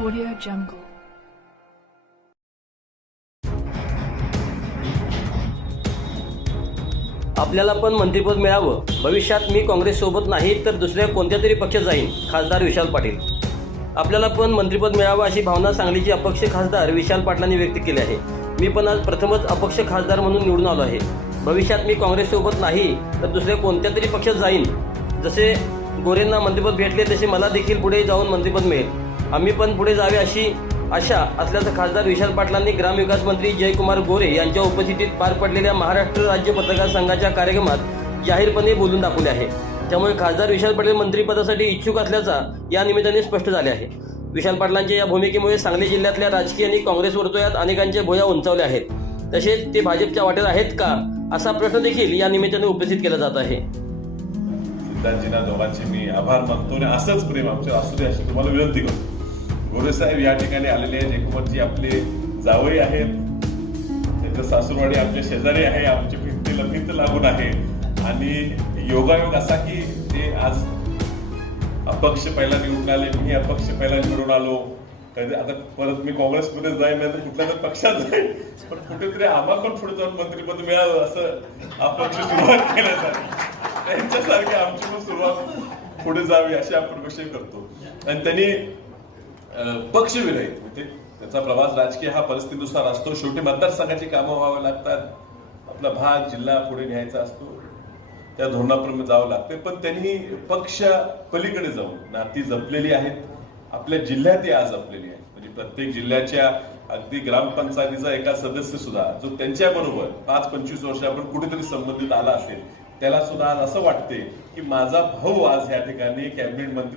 Audio Jungle. आपल्याला पण मंत्रिपद मिळावं. भविष्यात मी काँग्रेससोबत नाही तर दुसऱ्या कोणत्या तरी पक्ष जाईन खासदार विशाल पाटील. आपल्याला पण मंत्रीपद मिळावं अशी भावना सांगलीची अपक्ष खासदार विशाल पाटलांनी व्यक्त केली आहे. मी पण आज प्रथमच अपक्ष खासदार म्हणून निवडून आलो आहे. भविष्यात मी काँग्रेससोबत नाही तर दुसऱ्या कोणत्या तरी पक्षात जाईन. जसे गोरेंना मंत्रीपद भेटले तसे मला देखील पुढे जाऊन मंत्रिपद मिळेल. आम्ही पण पुढे जावे अशी आशा असल्याचं खासदार विशाल पाटलांनी ग्रामविकास मंत्री जयकुमार गोरे यांच्या उपस्थितीत पार पडलेल्या महाराष्ट्र राज्य पत्रकार संघाच्या कार्यक्रमात जाहीरपणे बोलून दाखवले आहे. त्यामुळे खासदार विशाल पाटील मंत्रिपदासाठी इच्छुक असल्याचा या निमित्ताने स्पष्ट झाले आहे. विशाल पाटलांच्या या भूमिकेमुळे सांगली जिल्ह्यातल्या राजकीय आणि काँग्रेस वर्तुळात अनेकांच्या भोया उंचावल्या आहेत. तसेच ते भाजपच्या वाटेत आहेत का असा प्रश्न देखील या निमित्ताने उपस्थित केला जात आहे. दोघांचे मी आभार मानतो आणि असंच प्रेम आमच्या असू दे अशी तुम्हाला विनंती करतो. गुरुसाहेब या ठिकाणी आलेले आहेत. एकूणची आपले जावई आहेत. त्यांचं सासूरवाडी आमच्या शेजारी आहे. आमची भिंतीला भिंत लागून आहे. आणि योगायोग असा की ते आज अपक्ष पहिला निवडून आले. मी अपक्ष पहिला निवडून आलो. कधी आता परत मी काँग्रेसमध्ये जाईन नाही तर कुठल्या तरी पक्षात जाईन. पण कुठेतरी आम्हाला पण पुढे जाऊन मंत्रिपद मिळावं असं अपक्ष सुरुवात केल्यासाठी त्यांच्यासारखी आमची पण सुरुवात पुढे जावी अशी आपण विषय करतो. आणि त्यांनी पक्षविरहित म्हणजे त्याचा प्रवास राजकीय हा परिस्थितीनुसार असतो. शेवटी मतदारसंघाची कामं व्हावं लागतात. आपला भाग जिल्हा पुढे न्यायचा असतो. त्या धोरणाप्रमाणे जावं लागते. पण त्यांनी पक्ष पलीकडे जाऊन नाती जपलेली आहेत. आपल्या जिल्ह्यातही आज जपलेली आहेत. म्हणजे प्रत्येक जिल्ह्याच्या अगदी ग्रामपंचायतीचा एका सदस्य सुद्धा जो त्यांच्याबरोबर पाच पंचवीस वर्ष आपण कुठेतरी संबंधित आला असेल त्याला सुद्धा आज असं वाटते की माझा भाऊ आज या ठिकाणी कॅबिनेट मंत्री